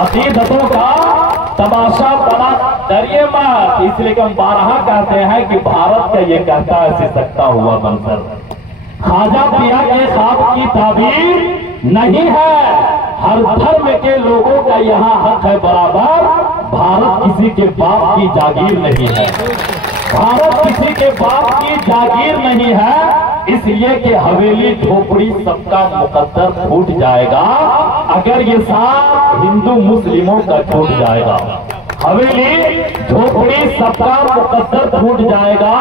अकीदतों का तमाशा बना डरिए मत। इसलिए हम बारहा कहते हैं कि भारत का ये कहता है सिसकता हुआ मंजर ख्वाजा पिया के ख्वाब की ताबीर नहीं है। हर धर्म के लोगों का यहाँ हक है बराबर। भारत किसी के बाप की जागीर नहीं है। भारत किसी के बाप की जागीर नहीं है। इसलिए कि हवेली झोपड़ी सबका मुकद्दर छूट जाएगा अगर ये साथ हिंदू मुस्लिमों का छूट जाएगा। हवेली झोपड़ी सबका मुकद्दर छूट जाएगा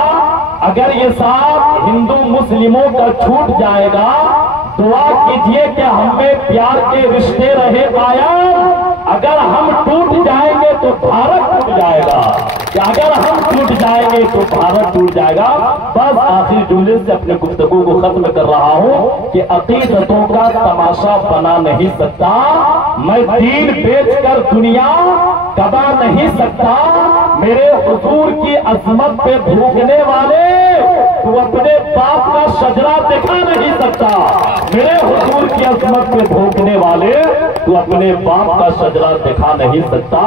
अगर ये साथ हिंदू मुस्लिमों का छूट जाएगा। दुआ कीजिए कि हमें प्यार के रिश्ते रहे कायम। अगर हम टूट जाएंगे तो भारत टूट जाएगा। कि अगर हम टूट जाएंगे तो भारत टूट जाएगा। बस आखिरी जुमले से अपने गुफ्तगू को खत्म कर रहा हूं कि अकीदतों का तमाशा बना नहीं सकता। मैं दीन बेचकर दुनिया कमा नहीं सकता। मेरे हुजूर की अजमत पे भूखने वाले तू अपने बाप का शजरा दिखा नहीं सकता। मेरे हुजूर की अजमत पे भूखने वाले तू अपने बाप का शजरा दिखा नहीं सकता।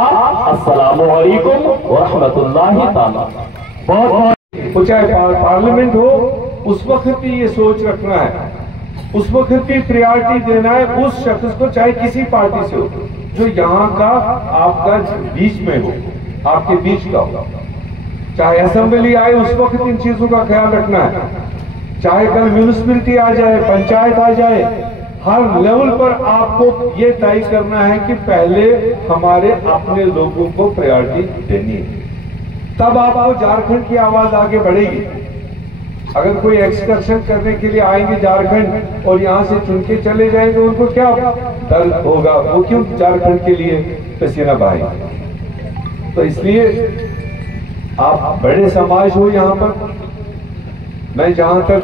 अस्सलामु अलैकुम व रहमतुल्लाहि ताला। बहुत चाहे पार्लियामेंट हो उस वक्त भी ये सोच रखना है, उस वक्त भी प्रायोरिटी देना है उस शख्स को, चाहे किसी पार्टी से हो, जो यहाँ का आपका बीच में हो, आपके बीच का हो। चाहे असेंबली आए उस वक्त इन चीजों का ख्याल रखना है। चाहे कल म्यूनिसिपैलिटी आ जाए, पंचायत आ जाए, हर लेवल पर आपको ये तय करना है कि पहले हमारे अपने लोगों को प्रायोरिटी देनी है। तब आपको झारखंड की आवाज आगे बढ़ेगी। अगर कोई एक्सकर्शन करने के लिए आएंगे झारखंड और यहां से चुन के चले जाएंगे, उनको क्या दर्द होगा, वो क्यों झारखंड के लिए पसीना बहाएंगे। तो इसलिए आप बड़े समाज हो यहाँ पर। मैं जहां तक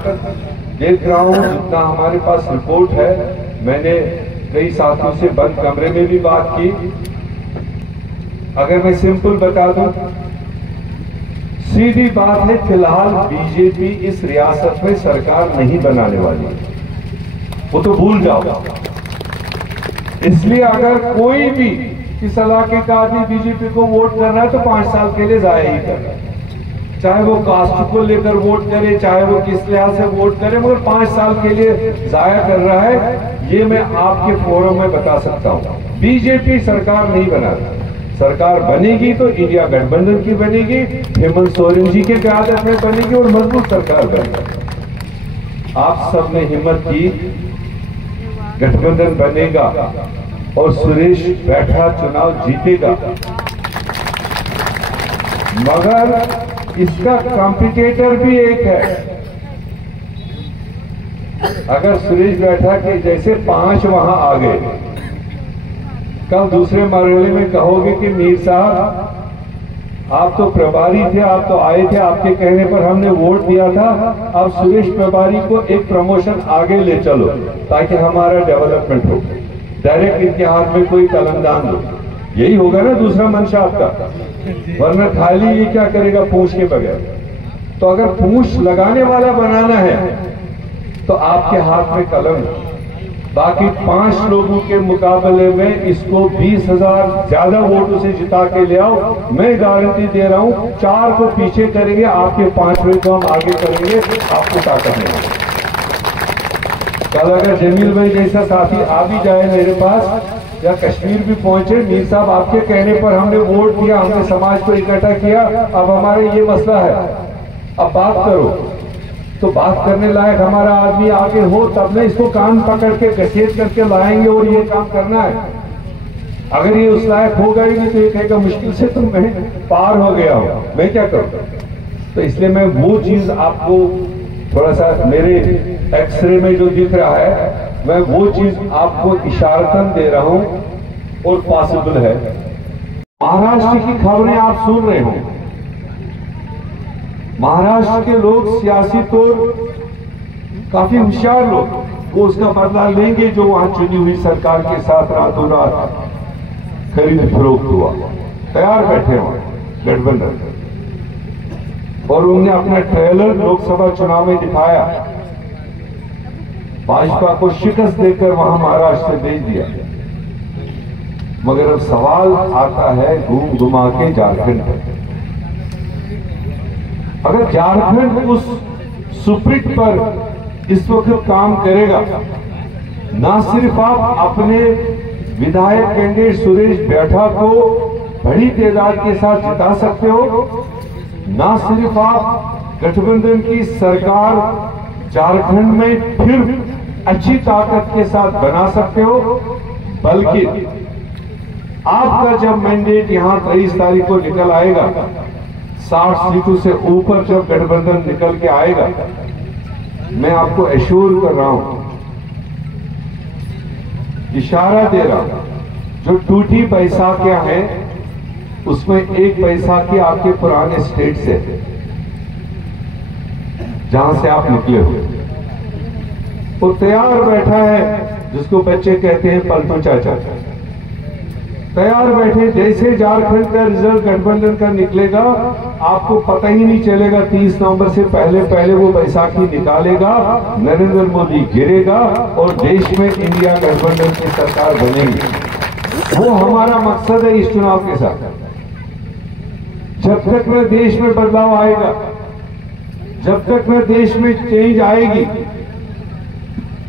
देख रहा हूं, जितना हमारे पास रिपोर्ट है, मैंने कई साथियों से बंद कमरे में भी बात की। अगर मैं सिंपल बता दूं, सीधी बात है, फिलहाल बीजेपी इस रियासत में सरकार नहीं बनाने वाली, वो तो भूल जाओ। इसलिए अगर कोई भी इस इलाके का आदमी बीजेपी को वोट कर रहा है तो 5 साल के लिए जाया ही कर रहा है। चाहे वो कास्ट को लेकर वोट करे, चाहे वो किस लिहाज से वोट करे, मगर 5 साल के लिए जाया कर रहा है। ये मैं आपके फोरम में बता सकता हूँ। बीजेपी सरकार नहीं बना रहा। सरकार बनेगी तो इंडिया गठबंधन की बनेगी, हेमंत सोरेन जी के क़यादत में बनेगी और मजबूत सरकार बनेगी। आप सब ने हिम्मत की, गठबंधन बनेगा और सुरेश बैठा चुनाव जीतेगा। मगर इसका कॉम्पिटिटर भी एक है। अगर सुरेश बैठा के जैसे 5 वहां आ गए, कल दूसरे मरहले में कहोगे कि मीर साहब आप तो प्रभारी थे, आप तो आए थे, आपके कहने पर हमने वोट दिया था, अब सुरेश प्रभारी को एक प्रमोशन आगे ले चलो ताकि हमारा डेवलपमेंट हो। डायरेक्ट इनके हाथ में कोई कलमदान दो, यही होगा ना दूसरा मंशा आपका। वरना खाली ये क्या करेगा पूंछ के बगैर। तो अगर पूंछ लगाने वाला बनाना है तो आपके हाथ में कलम। बाकी 5 लोगों के मुकाबले में इसको 20,000 ज्यादा वोटों से जिता के ले आओ। मैं गारंटी दे रहा हूं 4 को पीछे करेंगे, आपके 5वें को हम आगे करेंगे। आपको ताकत नहीं। कल अगर जमील भाई जैसा साथी आ भी जाए मेरे पास या कश्मीर भी पहुंचे, मीर साहब आपके कहने पर हमने वोट दिया, हमने समाज को इकट्ठा किया, अब हमारे ये मसला है, अब बात करो। तो बात करने लायक हमारा आदमी आगे हो तब ना इसको कान पकड़ के घसीट करके लाएंगे और ये काम करना है। अगर ये उस लायक होगा ही नहीं तो ये कहेगा मुश्किल से तो मैं पार हो गया हूं, मैं क्या करूं। तो इसलिए मैं वो चीज आपको थोड़ा सा मेरे एक्सरे में जो दिख रहा है, मैं वो चीज आपको इशारतन दे रहा हूं और पॉसिबल है। महाराष्ट्र की खबरें आप सुन रहे हो। महाराष्ट्र के लोग सियासी तौर काफी होशियार लोग, वो उसका बदला लेंगे जो वहां चुनी हुई सरकार के साथ रातों रात खरीद फरोख्त हुआ। तैयार बैठे हुए गठबंधन, और उन्होंने अपना ट्रेलर लोकसभा चुनाव में दिखाया। भाजपा को शिकस्त देकर वहां महाराष्ट्र से भेज दिया। मगर अब सवाल आता है घूम घुमा के झारखंड पर। अगर झारखंड उस सुप्रीट पर इस वक्त काम करेगा, ना सिर्फ आप अपने विधायक कैंडिडेट सुरेश बैठा को बड़ी तादाद के साथ जिता सकते हो, ना सिर्फ आप गठबंधन की सरकार झारखंड में फिर अच्छी ताकत के साथ बना सकते हो, बल्कि आपका जब मैंडेट यहां 23 तारीख को निकल आएगा, 60 सीटों से ऊपर जब गठबंधन निकल के आएगा, मैं आपको एश्योर कर रहा हूं, इशारा दे रहा हूं, जो टूटी बैसाखियां हैं उसमें एक बैसाखी आपके पुराने स्टेट से, जहां से आप निकले हो, वो तैयार बैठा है, जिसको बच्चे कहते हैं पलटू चाचा, तैयार बैठे। जैसे झारखंड का रिजल्ट गठबंधन का निकलेगा, आपको पता ही नहीं चलेगा, 30 नवंबर से पहले पहले वो बैसाखी निकालेगा, नरेंद्र मोदी गिरेगा और देश में इंडिया गठबंधन की सरकार बनेगी। वो हमारा मकसद है इस चुनाव के साथ। जब तक न देश में बदलाव आएगा, जब तक न देश में चेंज आएगी,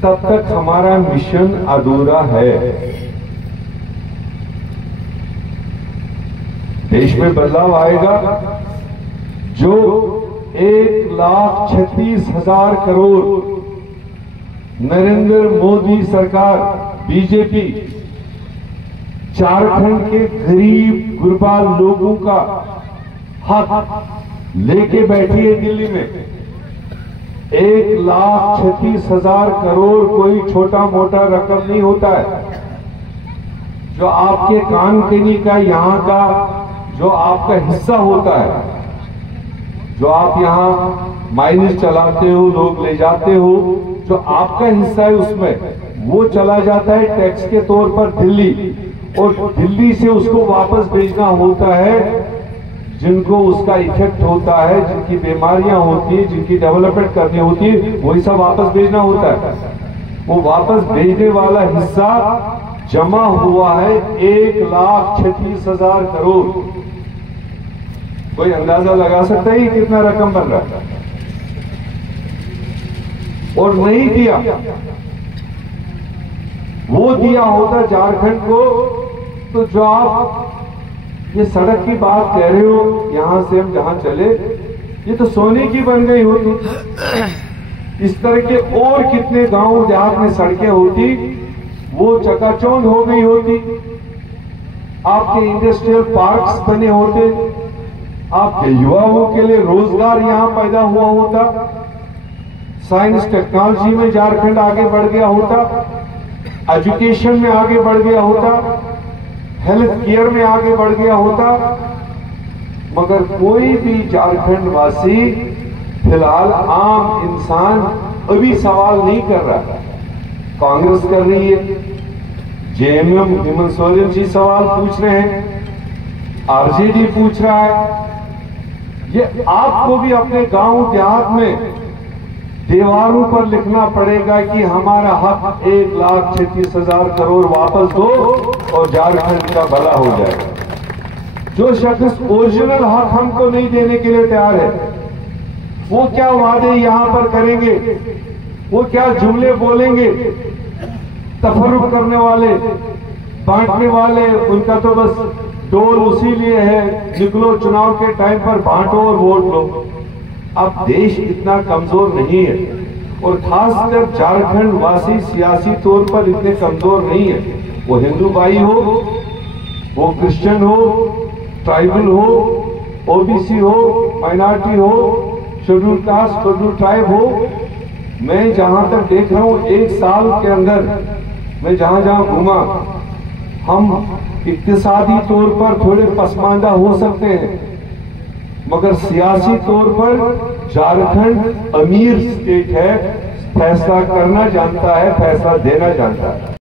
तब तक हमारा मिशन अधूरा है। देश में बदलाव आएगा, जो 1,36,000 करोड़ नरेंद्र मोदी सरकार बीजेपी झारखंड के गरीब गुरबा लोगों का हक लेके बैठी है दिल्ली में। 1,36,000 करोड़ कोई छोटा मोटा रकम नहीं होता है। जो आपके कान केनी का यहां का जो आपका हिस्सा होता है, जो आप यहां माइनिस चलाते हो, लोग ले जाते हो, जो आपका हिस्सा है उसमें वो चला जाता है टैक्स के तौर पर दिल्ली, और दिल्ली से उसको वापस भेजना होता है जिनको उसका इफेक्ट होता है, जिनकी बीमारियां होती है, जिनकी डेवलपमेंट करनी होती है, वही सब वापस भेजना होता है। वो वापस भेजने वाला हिस्सा जमा हुआ है 1,36,000 करोड़। कोई अंदाजा लगा सकता है कि कितना रकम बन रहा है? और नहीं दिया, वो दिया होता झारखंड को, तो जो आप ये सड़क की बात कह रहे हो, यहां से हम जहां चले, ये तो सोने की बन गई होती। इस तरह के और कितने गांव देहात में सड़कें होती, वो चकाचौंध हो गई होती। आपके इंडस्ट्रियल पार्क्स बने होते, आपके युवाओं के लिए रोजगार यहां पैदा हुआ होता, साइंस टेक्नोलॉजी में झारखंड आगे बढ़ गया होता, एजुकेशन में आगे बढ़ गया होता, हेल्थ केयर में आगे बढ़ गया होता। मगर कोई भी झारखंड वासी, फिलहाल आम इंसान अभी सवाल नहीं कर रहा। कांग्रेस कर रही है, जेएमएम हेमंत सोरेन जी सवाल पूछ रहे हैं, आरजेडी पूछ रहा है। ये आपको भी अपने गांव देहात में दीवारों पर लिखना पड़ेगा कि हमारा हक 1,36,000 करोड़ वापस दो और झारखंड का भला हो जाए। जो शख्स ओरिजिनल हक हमको नहीं देने के लिए तैयार है, वो क्या वादे यहां पर करेंगे, वो क्या जुमले बोलेंगे। तफर्रुक करने वाले, बांटने वाले, उनका तो बस डोल उसी लिए है, निकलो चुनाव के टाइम पर बांटो और वोट लो। अब देश इतना कमजोर नहीं है, और खासकर झारखंड वासी सियासी तौर पर इतने कमजोर नहीं है। वो हिंदू भाई हो, वो क्रिश्चियन हो, ट्राइबल हो, ओबीसी हो, माइनॉरिटी हो, शेड्यूल कास्ट, शेड्यूल ट्राइब हो। मैं जहां तक देख रहा हूं, 1 साल के अंदर मैं जहां जहां घूमा, हम इक्तिसादी तौर पर थोड़े पसमानदा हो सकते हैं, मगर सियासी तौर पर झारखंड अमीर स्टेट है, फैसला करना जानता है, फैसला देना जानता है।